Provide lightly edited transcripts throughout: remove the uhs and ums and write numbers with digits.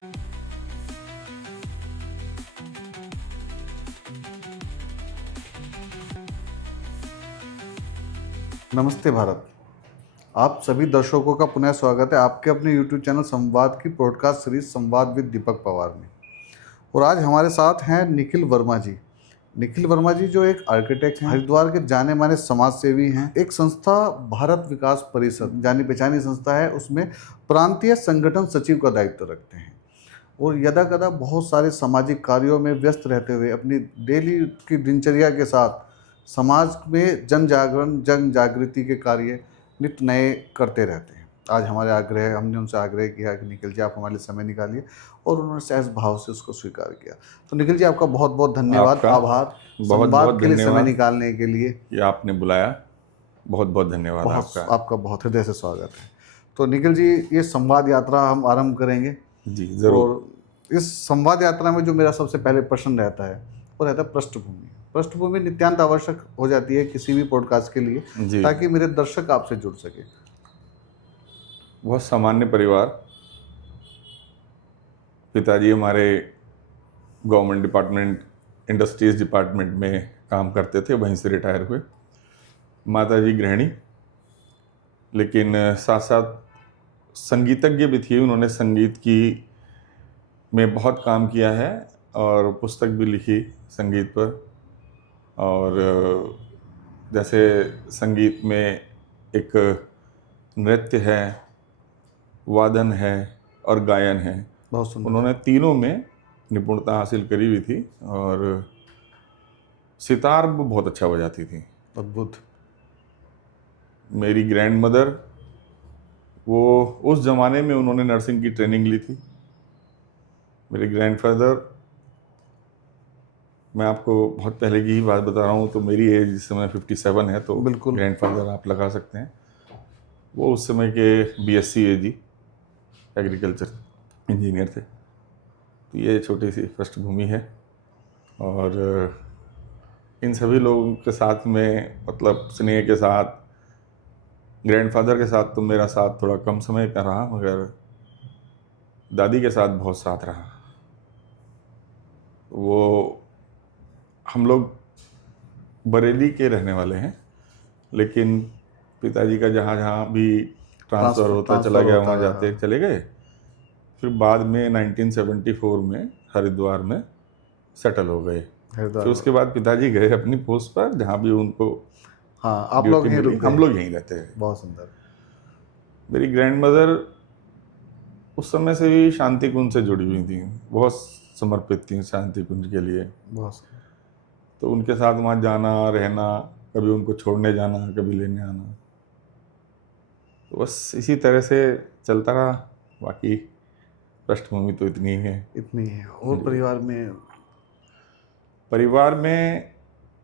नमस्ते भारत। आप सभी दर्शकों का पुनः स्वागत है आपके अपने YouTube चैनल संवाद की पॉडकास्ट सीरीज संवाद विद दीपक पवार में। और आज हमारे साथ हैं निखिल वर्मा जी। निखिल वर्मा जी जो एक आर्किटेक्ट हैं, हरिद्वार के जाने माने समाज सेवी हैं। एक संस्था भारत विकास परिषद जानी पहचानी संस्था है, उसमें प्रांतीय संगठन सचिव का दायित्व रखते हैं और यदा कदा बहुत सारे सामाजिक कार्यों में व्यस्त रहते हुए अपनी डेली की दिनचर्या के साथ समाज में जन जागरण जन जागृति के कार्य नित्य नए करते रहते हैं। आज हमने उनसे आग्रह किया कि निखिल जी आप हमारे लिए समय निकालिए और उन्होंने सहज भाव से उसको स्वीकार किया। तो निखिल जी आपका बहुत बहुत धन्यवाद, आभार संवाद के लिए समय निकालने के लिए। ये आपने बुलाया, बहुत बहुत धन्यवाद आपका बहुत हृदय से स्वागत है। तो निखिल जी ये संवाद यात्रा हम आरंभ करेंगे जी जरूर। और इस संवाद यात्रा में जो मेरा सबसे पहले प्रश्न रहता है वो रहता है पृष्ठभूमि। पृष्ठभूमि नित्यांत आवश्यक हो जाती है किसी भी पॉडकास्ट के लिए, ताकि मेरे दर्शक आपसे जुड़ सके। बहुत सामान्य परिवार, पिताजी हमारे गवर्नमेंट डिपार्टमेंट इंडस्ट्रीज डिपार्टमेंट में काम करते थे, वहीं से रिटायर हुए। माताजी गृहिणी, लेकिन साथ साथ संगीतज्ञ भी थी। उन्होंने संगीत की में बहुत काम किया है और पुस्तक भी लिखी संगीत पर। और जैसे संगीत में एक नृत्य है, वादन है और गायन है, बहुत सुंदर। उन्होंने तीनों में निपुणता हासिल करी हुई थी और सितार भी बहुत अच्छा बजाती थी। अद्भुत। मेरी ग्रैंड मदर, वो उस ज़माने में उन्होंने नर्सिंग की ट्रेनिंग ली थी। मेरे ग्रैंडफादर, मैं आपको बहुत पहले की ही बात बता रहा हूँ, तो मेरी एज इस समय 57 है, तो बिल्कुल ग्रैंडफादर आप लगा सकते हैं। वो उस समय के BSc AG एग्रीकल्चर इंजीनियर थे। तो ये छोटी सी पृष्ठभूमि है। और इन सभी लोगों के साथ में, मतलब स्नेह के साथ, ग्रैंडफादर के साथ तो मेरा साथ थोड़ा कम समय का रहा, मगर दादी के साथ बहुत साथ रहा। वो हम लोग बरेली के रहने वाले हैं, लेकिन पिताजी का जहाँ जहाँ भी ट्रांसफ़र होता चला गया, वहाँ जाते चले गए। फिर बाद में 1974 में हरिद्वार में सेटल हो गए। फिर उसके बाद पिताजी गए अपनी पोस्ट पर, जहाँ भी उनको आप लोग यहीं रुक गए। हम लोग यहीं रहते हैं। बहुत सुंदर। मेरी ग्रैंड मदर उस समय से भी शांति कुंज से जुड़ी हुई थी, बहुत समर्पित थी शांति कुंज के लिए। बहुत। तो उनके साथ वहाँ जाना रहना, कभी उनको छोड़ने जाना, कभी लेने आना, तो बस इसी तरह से चलता रहा। बाकी पृष्ठभूमि तो इतनी ही है। और परिवार में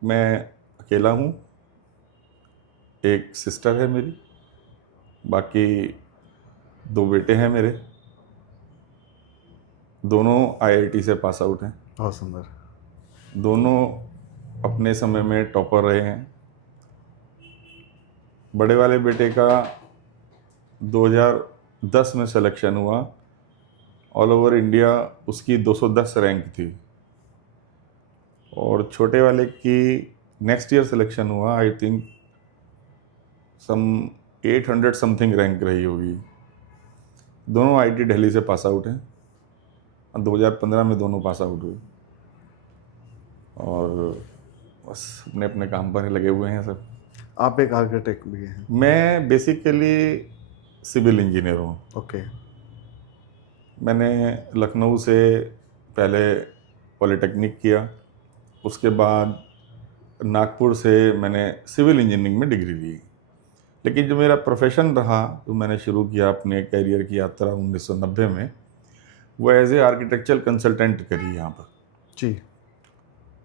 मैं अकेला हूँ, एक सिस्टर है मेरी, बाकी 2 बेटे हैं मेरे, दोनों IIT से पास आउट हैं। बहुत सुंदर। दोनों अपने समय में टॉपर रहे हैं। बड़े वाले बेटे का 2010 में सिलेक्शन हुआ, ऑल ओवर इंडिया उसकी 210 रैंक थी। और छोटे वाले की नेक्स्ट ईयर सिलेक्शन हुआ, I think some 800 something rank रही होगी। दोनों IIT दिल्ली से पास आउट हैं। 2015 में दोनों पास आउट हुए और बस अपने अपने काम पर लगे हुए हैं सब। आप एक आर्किटेक्ट भी हैं? मैं बेसिकली सिविल इंजीनियर हूँ। ओके। मैंने लखनऊ से पहले पॉलिटेक्निक किया, उसके बाद नागपुर से मैंने सिविल इंजीनियरिंग में डिग्री ली। लेकिन जो मेरा प्रोफेशन रहा, तो मैंने शुरू किया अपने करियर की यात्रा 1990 में, वो एज ए आर्किटेक्चरल कंसल्टेंट करी यहाँ पर जी।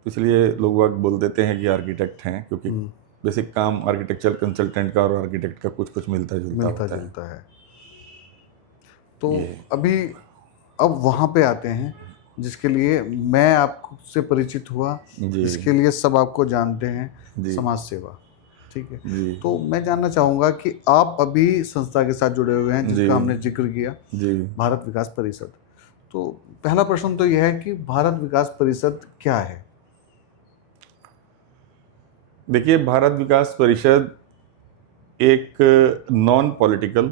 इसलिए लोग बाग बोल देते हैं कि आर्किटेक्ट हैं, क्योंकि बेसिक काम आर्किटेक्चरल कंसल्टेंट का और आर्किटेक्ट का कुछ कुछ मिलता जुलता है। तो अभी अब वहाँ पे आते हैं जिसके लिए मैं आपसे परिचित हुआ, जिसके लिए सब आपको जानते हैं, समाज सेवा। ठीक है। तो मैं जानना चाहूँगा कि आप अभी संस्था के साथ जुड़े हुए हैं जिसका हमने जिक्र किया, भारत विकास परिषद। तो पहला प्रश्न तो यह है कि भारत विकास परिषद क्या है? देखिए, भारत विकास परिषद एक नॉन पॉलिटिकल,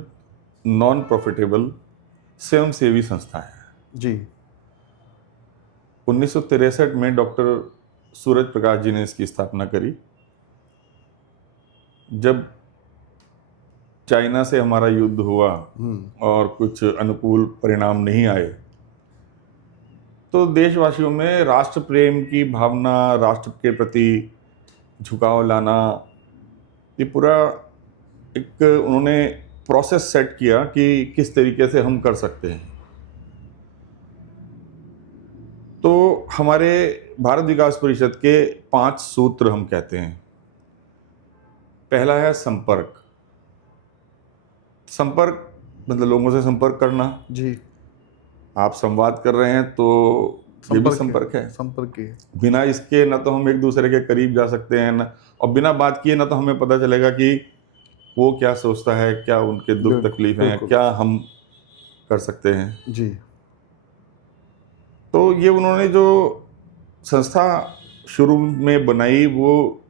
नॉन प्रॉफिटेबल स्वयंसेवी संस्था है। जी। 1963 में डॉक्टर सूरज प्रकाश जी ने इसकी स्थापना करी। जब चाइना से हमारा युद्ध हुआ और कुछ अनुकूल परिणाम नहीं आए, तो देशवासियों में राष्ट्र प्रेम की भावना, राष्ट्र के प्रति झुकाव लाना, ये पूरा एक उन्होंने प्रोसेस सेट किया कि किस तरीके से हम कर सकते हैं। तो हमारे भारत विकास परिषद के 5 सूत्र हम कहते हैं। पहला है संपर्क। संपर्क मतलब लोगों से संपर्क करना। जी। आप संवाद कर रहे हैं तो ये भी संपर्क है। संपर्क की है। बिना इसके ना तो हम एक दूसरे के करीब जा सकते हैं ना, और बिना बात किए ना तो हमें पता चलेगा कि वो क्या सोचता है, क्या उनके दुख तकलीफ हैं, क्या हम कर सकते हैं। जी। तो ये उन्होंने जो संस्था शुरू में बनाई, वो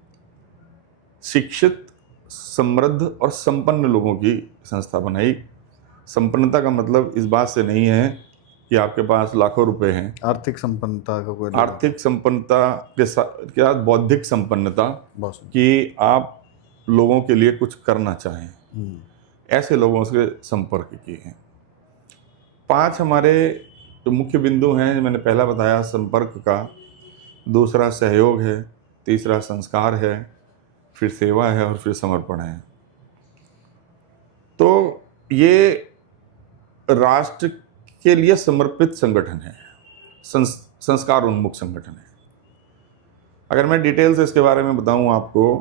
शिक्षित, समृद्ध और संपन्न लोगों की संस्था बनाई। संपन्नता का मतलब इस बात से नहीं है कि आपके पास लाखों रुपए हैं। आर्थिक संपन्नता का कोई आर्थिक संपन्नता के साथ बौद्धिक संपन्नता, कि आप लोगों के लिए कुछ करना चाहें, ऐसे लोगों से संपर्क किए हैं। 5 हमारे जो मुख्य बिंदु हैं, मैंने पहला बताया संपर्क का, दूसरा सहयोग है, तीसरा संस्कार है, फिर सेवा है और फिर समर्पण है। तो ये राष्ट्र के लिए समर्पित संगठन है, संस्कार उन्मुख संगठन है। अगर मैं डिटेल से इसके बारे में बताऊं आपको,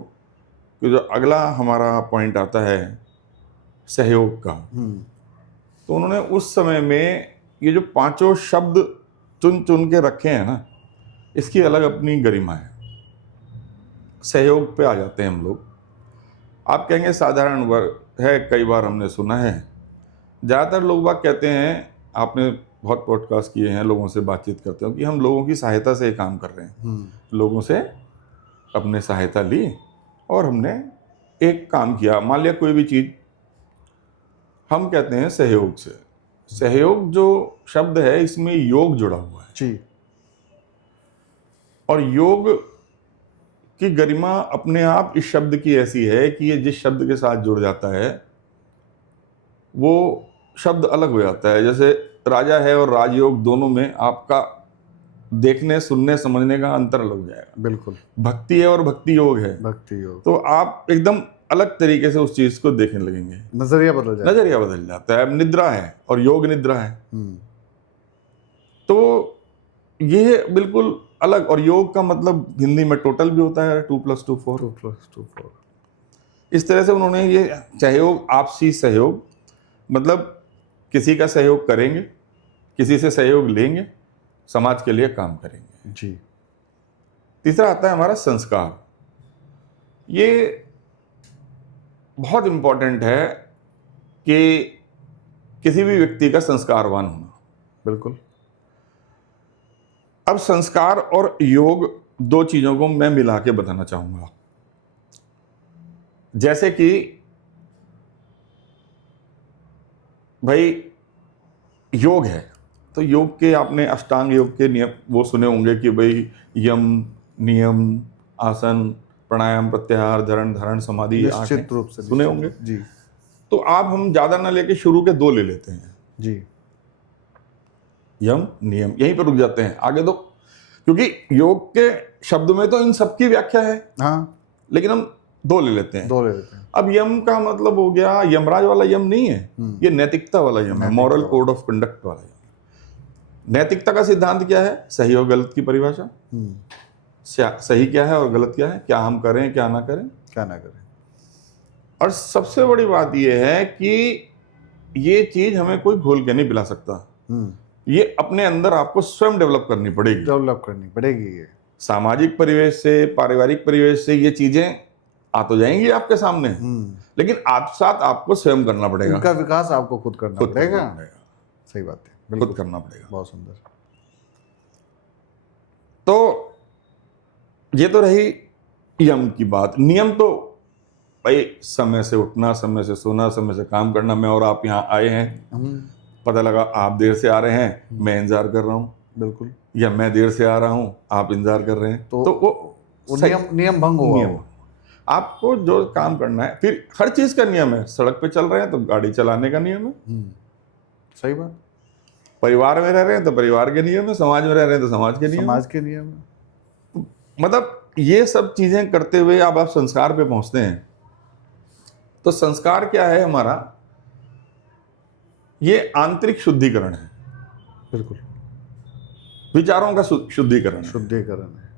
कि जो अगला हमारा पॉइंट आता है सहयोग का, तो उन्होंने उस समय में ये जो 5 शब्द चुन चुन के रखे हैं ना, इसकी अलग अपनी गरिमा है। सहयोग पे आ जाते हैं हम लोग। आप कहेंगे साधारण वर्ग है, कई बार हमने सुना है। ज़्यादातर लोग बात कहते हैं, आपने बहुत पॉडकास्ट किए हैं, लोगों से बातचीत करते हो, कि हम लोगों की सहायता से काम कर रहे हैं। लोगों से अपने सहायता ली और हमने एक काम किया। मान लिया कोई भी चीज़, हम कहते हैं सहयोग से। सहयोग जो शब्द है, इसमें योग जुड़ा हुआ है। जी। और योग की गरिमा अपने आप इस शब्द की ऐसी है कि ये जिस शब्द के साथ जुड़ जाता है वो शब्द अलग हो जाता है। जैसे राजा है और राजयोग, दोनों में आपका देखने, सुनने, समझने का अंतर लग जाएगा। बिल्कुल। भक्ति है और भक्ति योग है, भक्ति योग, तो आप एकदम अलग तरीके से उस चीज को देखने लगेंगे। नजरिया बदल जाता है। अब निद्रा है और योग निद्रा है, तो ये बिल्कुल अलग। और योग का मतलब हिंदी में टोटल भी होता है 2 + 2 4। 2 + 2 4। इस तरह से उन्होंने ये सहयोग, आपसी सहयोग, मतलब किसी का सहयोग करेंगे, किसी से सहयोग लेंगे, समाज के लिए काम करेंगे। जी। तीसरा आता है हमारा संस्कार। ये बहुत इंपॉर्टेंट है कि किसी भी व्यक्ति का संस्कारवान होना। बिल्कुल। अब संस्कार और योग, 2 चीजों को मैं मिला के बताना चाहूंगा। जैसे कि भाई योग है, तो योग के आपने अष्टांग योग के नियम वो सुने होंगे कि भाई यम, नियम, आसन, प्राणायाम, प्रत्याहार, धारण, समाधि, निश्चित रूप से सुने होंगे जी। तो आप हम ज्यादा ना लेके शुरू के 2 ले लेते हैं। जी। यम, नियम, यहीं पर रुक जाते हैं। आगे तो, क्योंकि योग के शब्द में तो इन सबकी व्याख्या है, हाँ, लेकिन हम 2 ले लेते हैं। 2 ले लेते हैं। अब यम का मतलब हो गया, यमराज वाला यम नहीं है, ये नैतिकता वाला यम है, मॉरल कोड ऑफ कंडक्ट वाला यम। नैतिकता का सिद्धांत क्या है? सही और गलत की परिभाषा। सही क्या है और गलत क्या है, क्या हम करें, क्या ना करें। और सबसे बड़ी बात यह है कि ये चीज हमें कोई घोल के नहीं पिला सकता। ये अपने अंदर आपको स्वयं डेवलप करनी पड़ेगी। ये सामाजिक परिवेश से, पारिवारिक परिवेश से ये चीजें आ तो जाएंगी आपके सामने, लेकिन आप साथ आपको स्वयं करना पड़ेगा। उनका विकास आपको खुद करना पड़ेगा। सही बात है। बिल्कुल। खुद करना पड़ेगा। बहुत सुंदर। तो ये तो रही नियम की बात। नियम तो भाई समय से उठना, समय से सोना, समय से काम करना। मैं और आप यहाँ आए हैं, पता लगा आप देर से आ रहे हैं, मैं इंतजार कर रहा हूँ, बिल्कुल। या मैं देर से आ रहा हूँ, आप इंतजार कर रहे हैं, तो वो नियम भंग हुआ। नियम। आपको जो काम करना है, फिर हर चीज का नियम है। सड़क पे चल रहे हैं तो गाड़ी चलाने का नियम है, सही बात। परिवार में रह रहे हैं तो परिवार के नियम है, समाज में रह रहे हैं तो समाज के नियम है। समाज के नियम है। मतलब ये सब चीजें करते हुए अब आप संस्कार पे पहुंचते हैं। तो संस्कार क्या है हमारा? ये आंतरिक शुद्धिकरण है, बिल्कुल। विचारों का शुद्धिकरण है। शुद्धिकरण है।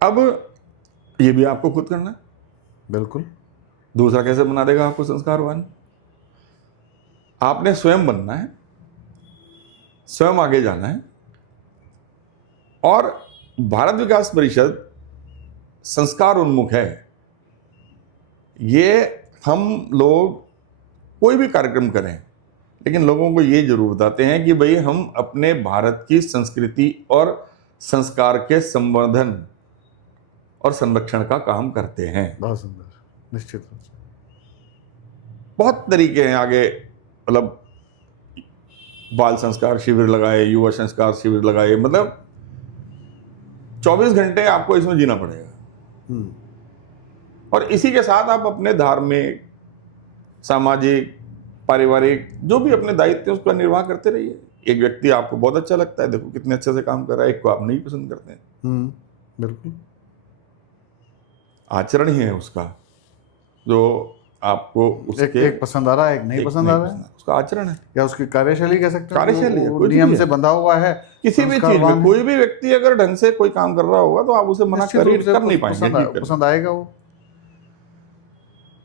अब ये भी आपको खुद करना है। बिल्कुल। दूसरा कैसे बना देगा आपको संस्कारवान? आपने स्वयं बनना है, स्वयं आगे जाना है। और भारत विकास परिषद संस्कार उन्मुख है। ये हम लोग कोई भी कार्यक्रम करें, लेकिन लोगों को ये जरूर बताते हैं कि भाई हम अपने भारत की संस्कृति और संस्कार के संवर्धन और संरक्षण का काम करते हैं। बहुत सुंदर। निश्चित रूप से। बहुत तरीके हैं आगे, मतलब बाल संस्कार शिविर लगाए, युवा संस्कार शिविर लगाए, मतलब 24 घंटे आपको इसमें जीना पड़ेगा। और इसी के साथ आप अपने धार्मिक, सामाजिक, पारिवारिक जो भी अपने दायित्व उसका निर्वाह करते रहिए। एक व्यक्ति आपको बहुत अच्छा लगता है, देखो कितने अच्छे से काम कर रहा है, एक को आप नहीं पसंद करते हैं। बिल्कुल। आचरण ही है उसका जो आपको उसके एक पसंद आ रहा है, एक नहीं पसंद आ रहा है, उसका आचरण है, या उसकी कार्यशैली कह सकते हैं। कार्यशैली है, वो कुछ नियम भी से है। बंधा हुआ है। किसी भी चीज में कोई भी व्यक्ति अगर ढंग से कोई काम कर रहा होगा तो आप उसे मना कर नहीं पाएंगे। पसंद आएगा वो।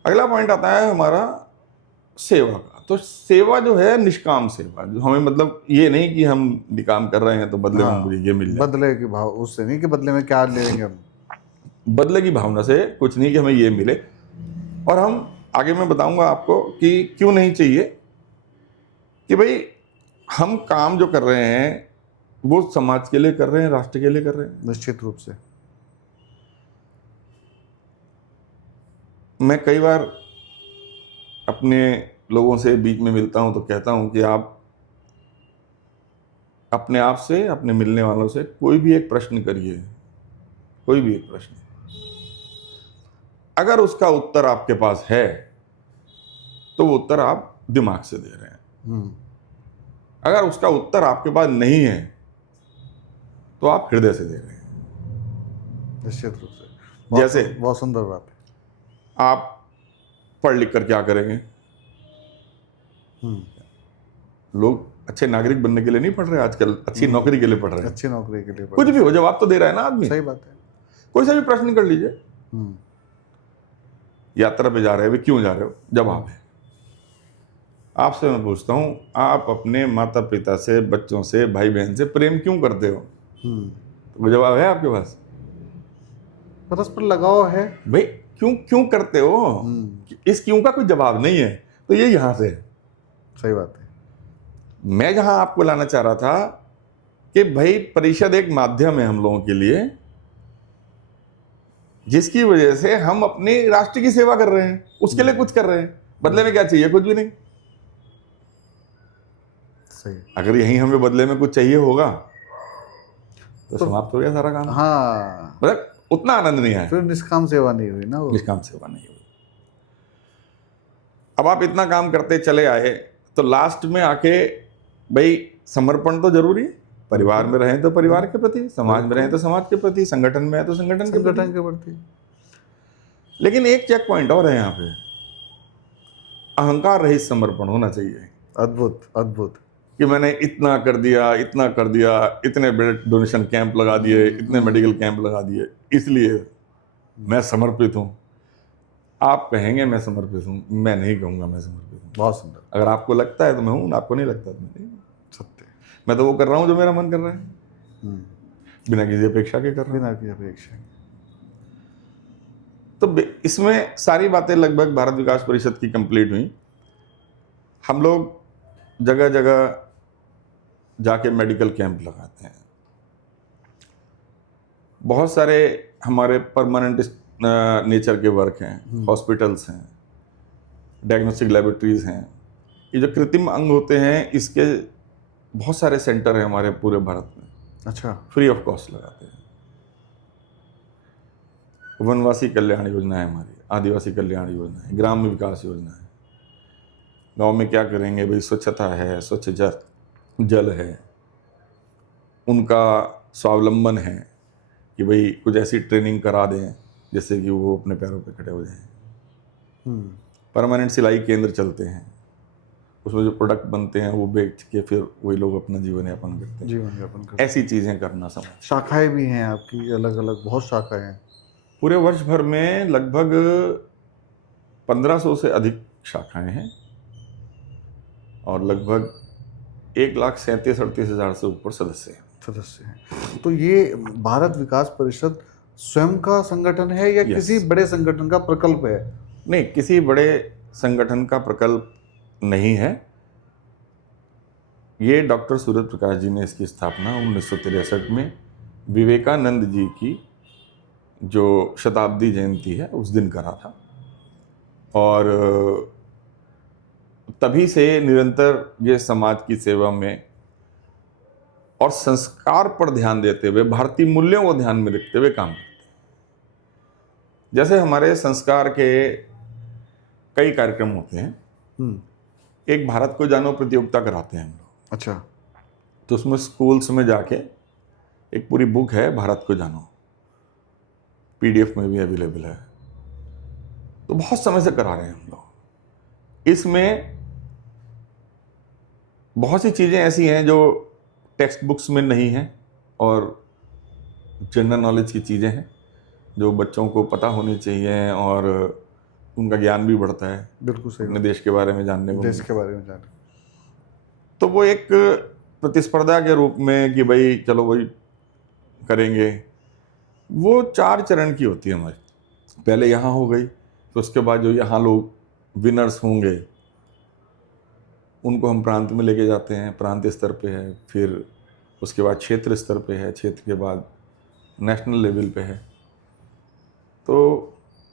अगला पॉइंट आता है हमारा सेवा का। तो सेवा जो है निष्काम सेवा, जो हमें मतलब ये नहीं कि हम निकाम कर रहे हैं तो बदले में मुझे ये मिल जाए। बदले की भाव उससे नहीं कि बदले में क्या ले लेंगे हम। बदले की भावना से कुछ नहीं कि हमें ये मिले। और हम आगे मैं बताऊंगा आपको कि क्यों नहीं चाहिए, कि भाई हम काम जो कर रहे हैं वो समाज के लिए कर रहे हैं, राष्ट्र के लिए कर रहे हैं। निश्चित रूप से। मैं कई बार अपने लोगों से बीच में मिलता हूं तो कहता हूं कि आप अपने आप से, अपने मिलने वालों से कोई भी एक प्रश्न करिए, कोई भी एक प्रश्न। अगर उसका उत्तर आपके पास है तो वो उत्तर आप दिमाग से दे रहे हैं। अगर उसका उत्तर आपके पास नहीं है तो आप हृदय से दे रहे हैं। निश्चित रूप से। जैसे बहुत सुंदर बात है। आप पढ़ लिख कर क्या करेंगे? लोग अच्छे नागरिक बनने के लिए नहीं पढ़ रहे आजकल, अच्छी नौकरी के लिए पढ़ रहे हैं। अच्छी नौकरी के लिए कुछ भी हो, जवाब तो दे रहा है ना आदमी। सही बात है। कोई सा भी प्रश्न कर लीजिए। यात्रा पे जा रहे हो, क्यों जा रहे हो? जवाब है। आपसे मैं पूछता हूं, आप अपने माता पिता से, बच्चों से, भाई बहन से प्रेम क्यों करते हो? तो जवाब है आपके पास। परस्पर लगाव है भाई। क्यों क्यों करते हो? इस क्यों का कोई जवाब नहीं है। तो ये यहां से। सही बात है। मैं जहां आपको लाना चाह रहा था कि भाई परिषद एक माध्यम है हम लोगों के लिए, जिसकी वजह से हम अपने राष्ट्र की सेवा कर रहे हैं, उसके लिए कुछ कर रहे हैं। बदले में क्या चाहिए? कुछ भी नहीं। सही। अगर यहीं हमें बदले में कुछ चाहिए होगा तो समाप्त हो गया सारा काम। हाँ, मतलब उतना आनंद नहीं आया, फिर निष्काम सेवा नहीं हुई ना वो। निष्काम सेवा नहीं हुई। अब आप इतना काम करते चले आए तो लास्ट में आके भाई समर्पण तो जरूरी है। परिवार में रहें तो परिवार के प्रति, समाज में रहें तो समाज के प्रति, संगठन में है तो संगठन के प्रति। लेकिन एक चेक पॉइंट और है यहाँ पे, अहंकार रहित समर्पण होना चाहिए। अद्भुत अद्भुत। कि मैंने इतना कर दिया, इतना कर दिया, इतने ब्लड डोनेशन कैंप लगा दिए, इतने मेडिकल कैंप लगा दिए, इसलिए मैं समर्पित हूँ। आप कहेंगे मैं समर्पित हूँ, मैं नहीं कहूँगा मैं समर्पित हूँ। बहुत सुंदर। अगर आपको लगता है तो मैं हूँ, आपको नहीं लगता तो मैं नहीं। सत्य। मैं तो वो कर रहा हूँ जो मेरा मन कर रहा है, बिना किसी अपेक्षा के कर रहा हूँ। बिना किसी अपेक्षा। तो इसमें सारी बातें लगभग भारत विकास परिषद की कंप्लीट हुई। हम लोग जगह जगह जाके मेडिकल कैंप लगाते हैं। बहुत सारे हमारे परमानेंट नेचर के वर्क हैं, हॉस्पिटल्स हैं, डायग्नोस्टिक लेबोरेटरीज हैं। ये जो कृत्रिम अंग होते हैं, इसके बहुत सारे सेंटर हैं हमारे पूरे भारत में, अच्छा। फ्री ऑफ कॉस्ट लगाते हैं। वनवासी कल्याण योजना है हमारी, आदिवासी कल्याण योजना है, ग्राम विकास योजना है। गांव में क्या करेंगे भाई, स्वच्छता है, स्वच्छ जल है, उनका स्वावलंबन है कि भाई कुछ ऐसी ट्रेनिंग करा दें जिससे कि वो अपने पैरों पे खड़े हो जाएं। परमानेंट सिलाई केंद्र चलते हैं, उसमें जो प्रोडक्ट बनते हैं वो बेच के फिर वही लोग अपना जीवन यापन करते हैं। जीवन यापन कर ऐसी चीज़ें करना समाज। शाखाएं भी हैं आपकी अलग अलग, बहुत शाखाएं हैं। पूरे वर्ष भर में लगभग 1500 से अधिक शाखाएं हैं और लगभग 1,37,38,000 से ऊपर सदस्य हैं। तो ये भारत विकास परिषद स्वयं का संगठन है या Yes. किसी बड़े संगठन का प्रकल्प है? नहीं, किसी बड़े संगठन का प्रकल्प नहीं है। ये डॉक्टर सूरज प्रकाश जी ने इसकी स्थापना 1963 में विवेकानंद जी की जो शताब्दी जयंती है उस दिन करा था, और तभी से निरंतर ये समाज की सेवा में और संस्कार पर ध्यान देते हुए, भारतीय मूल्यों को ध्यान में रखते हुए काम करते हैं। जैसे हमारे संस्कार के कई कार्यक्रम होते हैं। एक भारत को जानो प्रतियोगिता कराते हैं हम लोग। अच्छा। तो उसमें स्कूल्स में जाके एक पूरी बुक है भारत को जानो, PDF में भी अवेलेबल है। तो बहुत समय से करा रहे हैं हम लोग। इसमें बहुत सी चीज़ें ऐसी हैं जो टेक्स्ट बुक्स में नहीं हैं और जनरल नॉलेज की चीज़ें हैं जो बच्चों को पता होनी चाहिए और उनका ज्ञान भी बढ़ता है। बिल्कुल सही। अपने देश के बारे में जानने को, देश के बारे में जाने। तो वो एक प्रतिस्पर्धा के रूप में कि भाई चलो भाई करेंगे। वो 4 चरण की होती है हमारी। पहले यहाँ हो गई, तो उसके बाद जो यहाँ लोग विनर्स होंगे उनको हम प्रांत में लेके जाते हैं, प्रांत स्तर पे है, फिर उसके बाद क्षेत्र स्तर पे है, क्षेत्र के बाद नेशनल लेवल पे है। तो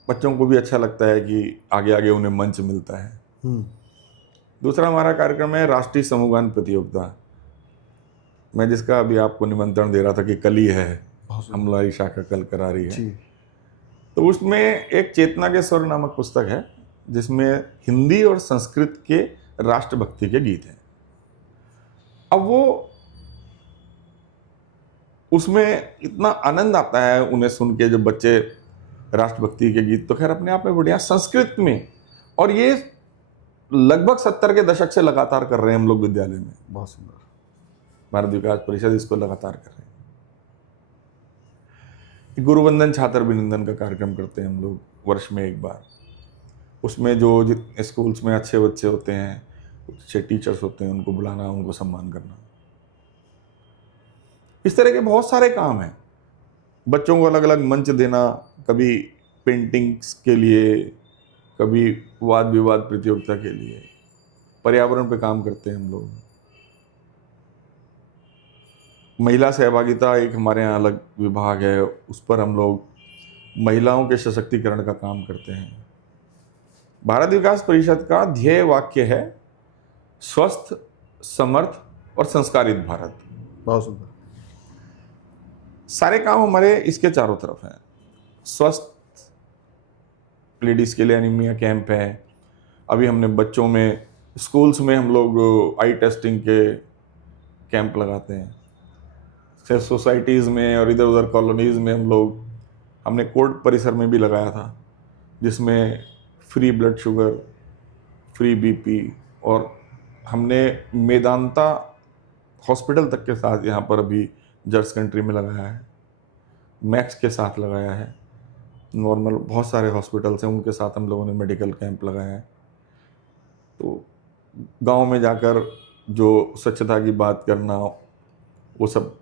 बच्चों को भी अच्छा लगता है कि आगे आगे उन्हें मंच मिलता है। दूसरा हमारा कार्यक्रम है राष्ट्रीय समूहगान प्रतियोगिता, मैं जिसका अभी आपको निमंत्रण दे रहा था कि कल ही है, हमारी शाखा कल करा रही है। तो उसमें एक चेतना के स्वर नामक पुस्तक है जिसमें हिंदी और संस्कृत के राष्ट्रभक्ति के गीत हैं। अब वो उसमें इतना आनंद आता है उन्हें सुन के, जो बच्चे राष्ट्रभक्ति के गीत तो खैर अपने आप में बढ़िया, संस्कृत में, और ये लगभग 70 के दशक से लगातार कर रहे हैं हम लोग विद्यालय में। बहुत सुंदर। भारत विकास परिषद इसको लगातार कर रहे हैं। गुरुवंदन छात्र अभिनंदन का कार्यक्रम करते हैं हम लोग वर्ष में एक बार। उसमें जो जितने स्कूल्स में अच्छे बच्चे होते हैं, अच्छे टीचर्स होते हैं, उनको बुलाना, उनको सम्मान करना। इस तरह के बहुत सारे काम हैं। बच्चों को अलग अलग मंच देना, कभी पेंटिंग्स के लिए, कभी वाद विवाद प्रतियोगिता के लिए। पर्यावरण पे काम करते हैं हम लोग। महिला सहभागिता एक हमारे यहाँ अलग विभाग है, उस पर हम लोग महिलाओं के सशक्तिकरण का काम करते हैं। भारत विकास परिषद का ध्येय वाक्य है स्वस्थ, समर्थ और संस्कारित भारत। बहुत सुंदर। सारे काम हमारे इसके चारों तरफ हैं। स्वस्थ लेडीज़ के लिए एनीमिया कैंप है। अभी हमने बच्चों में, स्कूल्स में हम लोग आई टेस्टिंग के कैंप लगाते हैं। सिर्फ सोसाइटीज़ में और इधर उधर कॉलोनीज़ में हमने कोर्ट परिसर में भी लगाया था, जिसमें free blood sugar, free BP, और हमने मेदांता हॉस्पिटल तक के साथ यहाँ पर अभी जर्स कंट्री में लगाया है, मैक्स के साथ लगाया है, नॉर्मल बहुत सारे हॉस्पिटल्स हैं उनके साथ हम लोगों ने मेडिकल कैंप लगाया है। तो गांव में जाकर जो स्वच्छता की बात करना, वो सब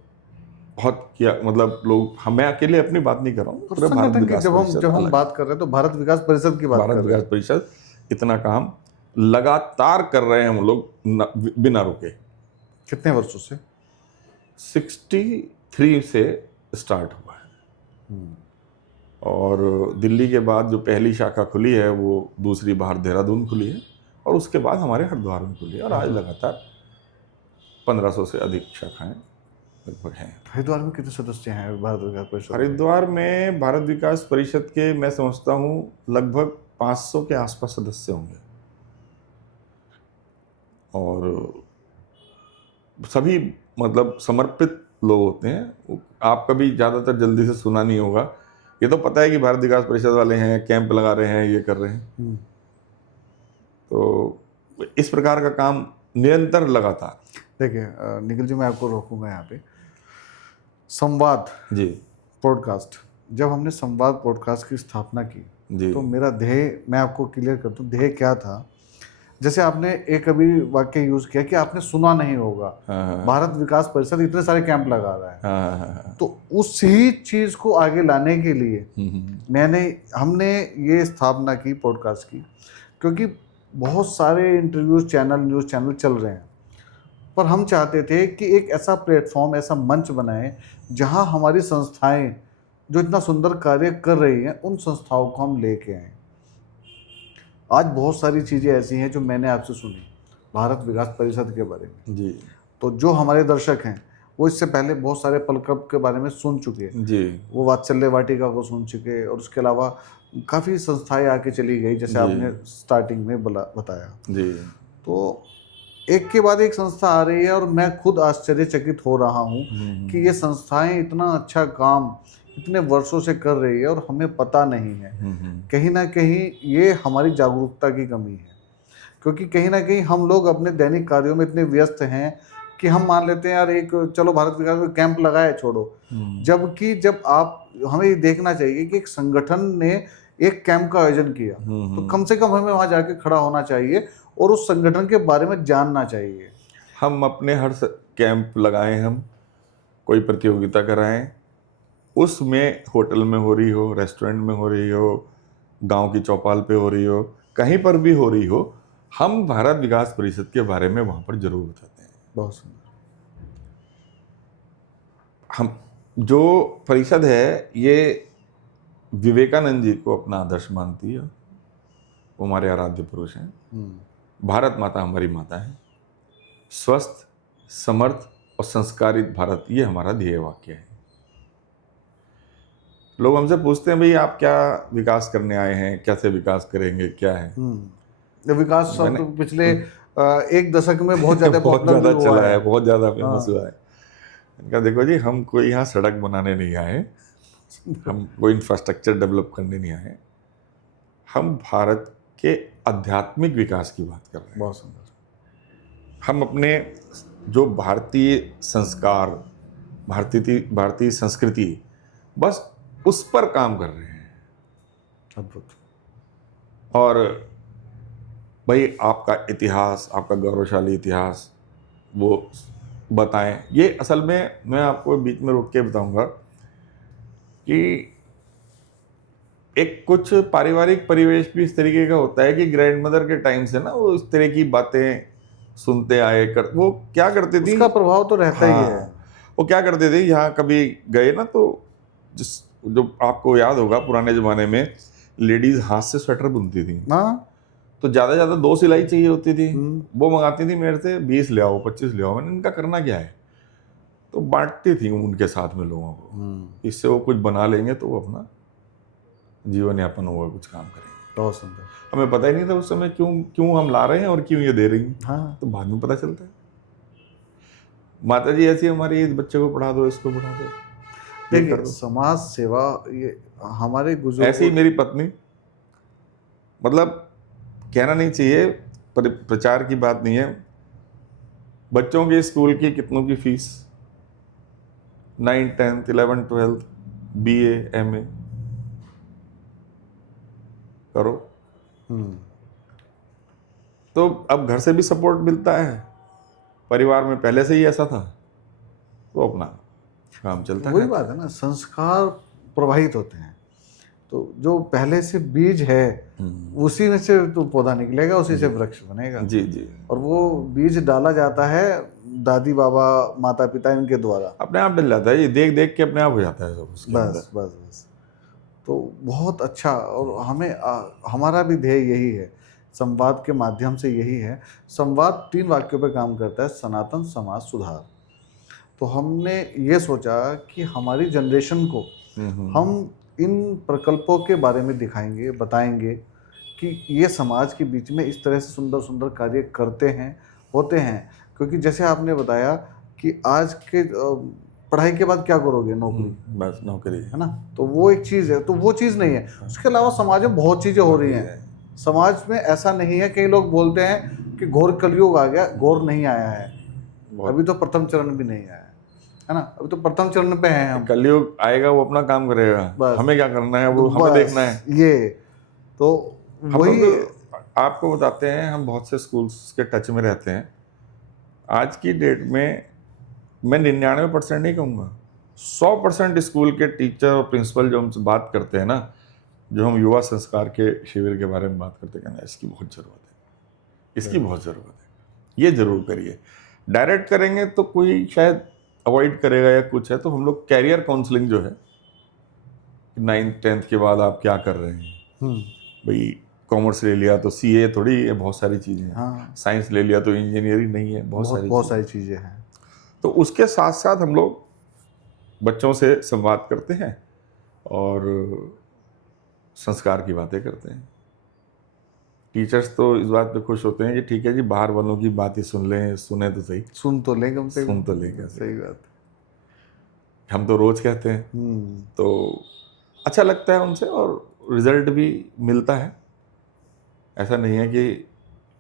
बहुत किया। मतलब लोग, मैं अकेले अपनी बात नहीं कर रहा हूँ, तो संगठन की जब हम बात कर रहे हैं तो भारत विकास परिषद की बात कर रहे हैं। भारत विकास परिषद इतना काम लगातार कर रहे हैं हम लोग बिना रुके। कितने वर्षों से? 63 से स्टार्ट हुआ है। और दिल्ली के बाद जो पहली शाखा खुली है वो दूसरी बाहर देहरादून खुली है, और उसके बाद हमारे हरिद्वार में खुली है, और आज लगातार 1500 से अधिक शाखाएं लगभग हैं। हरिद्वार में कितने सदस्य हैं भारत विकास परिषद? हरिद्वार में भारत विकास परिषद के मैं समझता हूँ लगभग 500 के आसपास सदस्य होंगे, और सभी मतलब समर्पित लोग होते हैं। आपका भी ज़्यादातर जल्दी से सुना नहीं होगा, ये तो पता है कि भारत विकास परिषद वाले हैं, कैंप लगा रहे हैं, ये कर रहे हैं। तो इस प्रकार का काम निरंतर लगातार। देखिए निखिल जी, मैं आपको रोकूंगा यहाँ पे। संवाद जी पॉडकास्ट, जब हमने संवाद पॉडकास्ट की स्थापना की जी तो मेरा ध्येय, मैं आपको क्लियर कर दूं, ध्येय क्या था। जैसे आपने एक अभी वाक्य यूज किया कि आपने सुना नहीं होगा, हाँ, भारत विकास परिषद इतने सारे कैंप लगा रहा है। हाँ, तो उसी चीज को आगे लाने के लिए हमने ये स्थापना की पॉडकास्ट की, क्योंकि बहुत सारे न्यूज़ चैनल चल रहे हैं, पर हम चाहते थे कि एक ऐसा प्लेटफॉर्म, ऐसा मंच बनाएं जहां हमारी संस्थाएं जो इतना सुंदर कार्य कर रही हैं, उन संस्थाओं को हम लेके आएँ। आज बहुत सारी चीज़ें ऐसी हैं जो मैंने आपसे सुनी भारत विकास परिषद के बारे में जी तो जो हमारे दर्शक हैं वो इससे पहले बहुत सारे पल क्लब के बारे में सुन चुके हैं जी वो वात्सल्य वाटिका को सुन चुके, और उसके अलावा काफ़ी संस्थाएं आके चली गई, जैसे आपने स्टार्टिंग में बताया। जी तो एक के बाद एक संस्था आ रही है, और मैं खुद आश्चर्यचकित हो रहा हूँ कि ये संस्थाएं इतना अच्छा काम इतने वर्षों से कर रही है और हमें पता नहीं है। कहीं ना कहीं ये हमारी जागरूकता की कमी है, क्योंकि कहीं ना कहीं हम लोग अपने दैनिक कार्यों में इतने व्यस्त हैं कि हम मान लेते हैं यार एक चलो भारत विकास में कैंप लगाए छोड़ो, जबकि जब आप हमें ये देखना चाहिए कि एक संगठन ने एक कैंप का आयोजन किया तो कम से कम हमें वहां जाके खड़ा होना चाहिए और उस संगठन के बारे में जानना चाहिए। हम अपने हर कैंप लगाएं, हम कोई प्रतियोगिता कराएं, उसमें होटल में हो रही हो, रेस्टोरेंट में हो रही हो, गांव की चौपाल पे हो रही हो, कहीं पर भी हो रही हो, हम भारत विकास परिषद के बारे में वहां पर जरूर बताते हैं। बहुत सुंदर। हम जो परिषद है ये विवेकानंद जी को अपना आदर्श मानती है, वो हमारे आराध्य पुरुष हैं। भारत माता हमारी माता है। स्वस्थ, समर्थ और संस्कारित भारत, ये हमारा ध्येय वाक्य है। लोग हमसे पूछते हैं भाई आप क्या विकास करने आए हैं, कैसे विकास करेंगे, क्या है विकास शब्द पिछले एक दशक में बहुत ज्यादा बहुत पॉपुलर ज्यादा हुआ चला है, है, बहुत ज्यादा फेमस हुआ है। इनका देखो जी, हम कोई यहाँ सड़क बनाने नहीं आए, हम कोई इंफ्रास्ट्रक्चर डेवलप करने नहीं आए, हम भारत के आध्यात्मिक विकास की बात कर रहे हैं। बहुत सुंदर। हम अपने जो भारतीय संस्कार, भारतीय संस्कृति, बस उस पर काम कर रहे हैं। अद्भुत। और भाई आपका इतिहास, आपका गौरवशाली इतिहास वो बताएं। ये असल में मैं आपको बीच में रोक के बताऊंगा कि एक कुछ पारिवारिक परिवेश भी इस तरीके का होता है कि ग्रैंडमदर के टाइम से ना वो इस तरह की बातें सुनते आए वो क्या करते थे, उसका प्रभाव तो रहता ही है। वो क्या करते थे, यहाँ कभी गए ना तो जो आपको याद होगा पुराने जमाने में लेडीज हाथ से स्वेटर बुनती थी, तो ज्यादा 2 सिलाई चाहिए होती थी, वो मंगाती थी मेरे से 20 ले आओ, 25 ले आओ। मैंने इनका करना क्या है, तो बांटती थी उनके साथ में लोगों को, इससे वो कुछ बना लेंगे तो वो अपना जीवन यापन होगा, कुछ काम करेंगे। बहुत सुंदर। हमें पता ही नहीं था उस समय क्यों हम ला रहे हैं और क्यों ये दे रही हैं। हाँ। तो बाद में पता चलता है माता जी ऐसी हमारी, इस बच्चे को पढ़ा दो, इसको पढ़ा दो। देखिए समाज सेवा ये हमारे गुजर, ऐसी ही मेरी पत्नी, मतलब कहना नहीं चाहिए, प्रचार की बात नहीं है, बच्चों के स्कूल की कितनों की फीस, 9, 10, 11, 12, BA, MA करो, तो अब घर से भी सपोर्ट मिलता है, परिवार में पहले से ही ऐसा था, तो अपना काम चलता है। वही बात है ना, संस्कार प्रवाहित होते हैं। तो जो पहले से बीज है उसी में से तो पौधा निकलेगा, उसी से वृक्ष बनेगा। जी जी, और वो बीज डाला जाता है दादी बाबा माता पिता इनके द्वारा, अपने आप डल जाता है, ये देख देख के अपने आप हो जाता है सब उसके अंदर। बस बस बस। तो बहुत अच्छा। और हमें हमारा भी ध्येय यही है, संवाद के माध्यम से यही है। संवाद 3 वाक्यों पे काम करता है, सनातन, समाज, सुधार। तो हमने ये सोचा कि हमारी जनरेशन को हम इन प्रकल्पों के बारे में दिखाएंगे, बताएंगे कि ये समाज के बीच में इस तरह से सुंदर सुंदर कार्य करते हैं, होते हैं। क्योंकि जैसे आपने बताया कि आज के पढ़ाई के बाद क्या करोगे, नौकरी, बस नौकरी है ना, तो वो एक चीज़ है, तो वो चीज़ नहीं है। उसके अलावा समाज में बहुत चीज़ें हो रही हैं। समाज में ऐसा नहीं है, कई लोग बोलते हैं कि घोर कलयुग आ गया, घोर नहीं आया है, अभी तो प्रथम चरण भी नहीं आया है ना, अभी तो प्रथम चरण पे हैं हम। कलयुग आएगा, वो अपना काम करेगा, बस। हमें क्या करना है, वो तो हमें बस देखना है। ये तो हम वही लोग आपको बताते हैं, हम बहुत से स्कूल्स के टच में रहते हैं। आज की डेट में मैं 99% नहीं कहूँगा, 100% स्कूल के टीचर और प्रिंसिपल जो हमसे बात करते हैं ना, जो हम युवा संस्कार के शिविर के बारे में बात करते हैं ना, इसकी बहुत ज़रूरत है, इसकी बहुत ज़रूरत है, ये ज़रूर करिए। डायरेक्ट करेंगे तो कोई शायद अवॉइड करेगा या कुछ है, तो हम लोग कैरियर काउंसलिंग जो है, 9th 10th के बाद आप क्या कर रहे हैं, भाई कॉमर्स ले लिया तो सीए थोड़ी है, बहुत सारी चीज़ें हैं। हाँ, साइंस ले लिया तो इंजीनियरिंग नहीं है, बहुत सारी चीज़ें हैं। तो उसके साथ साथ हम लोग बच्चों से संवाद करते हैं और संस्कार की बातें करते हैं। टीचर्स तो इस बात पे खुश होते हैं कि ठीक है जी, बाहर वालों की बात ही सुन लें, सुने तो सही, सुन तो लें, कम से सुन तो लें, सही बात। हम तो रोज कहते हैं, तो अच्छा लगता है उनसे और रिजल्ट भी मिलता है। ऐसा नहीं है कि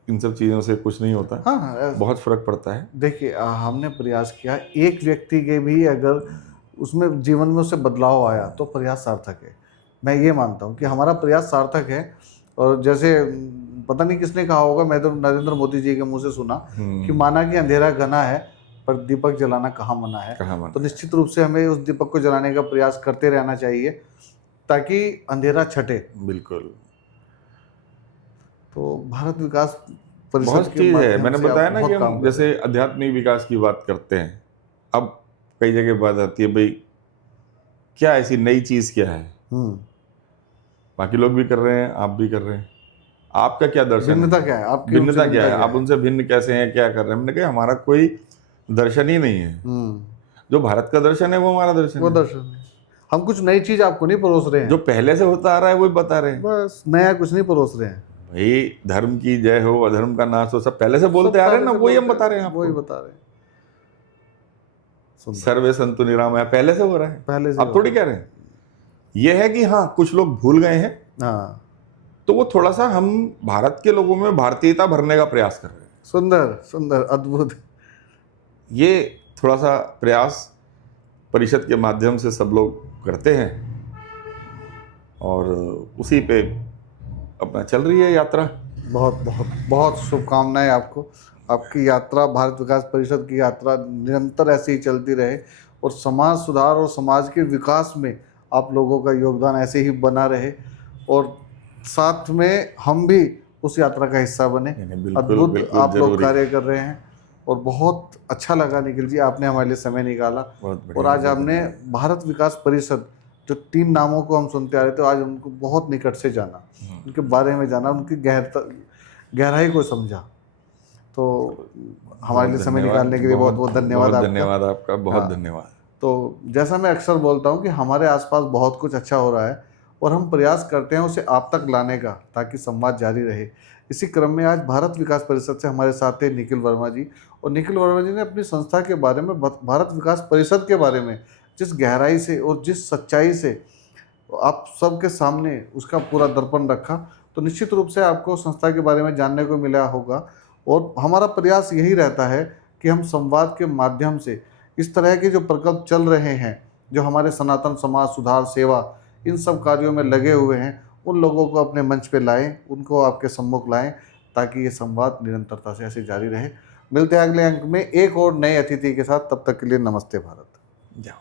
इन सब चीज़ों से कुछ नहीं होता, हाँ, बहुत फर्क पड़ता है। देखिए हमने प्रयास किया, एक व्यक्ति के भी अगर उसमें जीवन में उससे बदलाव आया तो प्रयास सार्थक है। मैं ये मानता हूँ कि हमारा प्रयास सार्थक है। और जैसे पता नहीं किसने कहा होगा, मैं तो नरेंद्र मोदी जी के मुंह से सुना कि माना कि अंधेरा घना है पर दीपक जलाना कहाँ मना है। तो निश्चित रूप से हमें उस दीपक को जलाने का प्रयास करते रहना चाहिए ताकि अंधेरा छटे। बिल्कुल। तो भारत विकास परिषद बहुत के चीज़ है, माध्यम मैंने से बताया आप ना बहुत कि काम हम कर रहे जैसे आध्यात्मिक विकास की बात करते हैं, अब कई जगह बात आती है, भाई क्या ऐसी नई चीज़ क्या है, बाकी लोग भी कर रहे हैं, आप भी कर रहे हैं, आपका क्या दर्शन है, भिन्नता क्या है, आपकी भिन्नता उनसे क्या है, भिन्नता आप उनसे भिन्न कैसे हैं, क्या कर रहे हैं। हमने कहा हमारा कोई दर्शन ही नहीं है, जो भारत का दर्शन है वो हमारा दर्शन वो है। दर्शन है। हम कुछ नई चीज आपको नहीं परोस रहे हैं, जो पहले से होता आ रहा है वही बता रहे हैं, बस नया कुछ नहीं परोस रहे हैं। भाई धर्म की जय हो, अधर्म का नाश हो, सब पहले से बोलते आ रहे हैं ना, वही हम बता रहे हैं आपको, वही बता रहे हैं। सर्वे संतु निरामया पहले से हो रहा है, पहले से आप थोड़ी कह रहे हैं। ये है कि हाँ कुछ लोग भूल गए हैं, हाँ, तो वो थोड़ा सा हम भारत के लोगों में भारतीयता भरने का प्रयास कर रहे हैं। सुंदर सुंदर, अद्भुत। ये थोड़ा सा प्रयास परिषद के माध्यम से सब लोग करते हैं और उसी पे अपना चल रही है यात्रा। बहुत बहुत बहुत शुभकामनाएं आपको, आपकी यात्रा, भारत विकास परिषद की यात्रा निरंतर ऐसे ही चलती रहे और समाज सुधार और समाज के विकास में आप लोगों का योगदान ऐसे ही बना रहे और साथ में हम भी उस यात्रा का हिस्सा बने। अद्भुत आप लोग कार्य कर रहे हैं और बहुत अच्छा लगा निखिल जी, आपने हमारे लिए समय निकाला। और आज हमने भारत विकास परिषद, जो 3 नामों को हम सुनते आ रहे थे, आज उनको बहुत निकट से जाना, उनके बारे में जाना, उनकी गहराई को समझा। तो हमारे लिए समय निकालने के लिए बहुत बहुत धन्यवाद आपका। धन्यवाद आपका, बहुत धन्यवाद। तो जैसा मैं अक्सर बोलता हूँ कि हमारे आसपास बहुत कुछ अच्छा हो रहा है और हम प्रयास करते हैं उसे आप तक लाने का, ताकि संवाद जारी रहे। इसी क्रम में आज भारत विकास परिषद से हमारे साथ थे निखिल वर्मा जी, और निखिल वर्मा जी ने अपनी संस्था के बारे में, भारत विकास परिषद के बारे में जिस गहराई से और जिस सच्चाई से आप सबके सामने उसका पूरा दर्पण रखा, तो निश्चित रूप से आपको संस्था के बारे में जानने को मिला होगा। और हमारा प्रयास यही रहता है कि हम संवाद के माध्यम से इस तरह के जो प्रकल्प चल रहे हैं, जो हमारे सनातन समाज सुधार सेवा इन सब कार्यों में लगे हुए हैं, उन लोगों को अपने मंच पे लाएं, उनको आपके सम्मुख लाएं, ताकि ये संवाद निरंतरता से ऐसे जारी रहे। मिलते हैं अगले अंक में एक और नए अतिथि के साथ, तब तक के लिए नमस्ते भारत।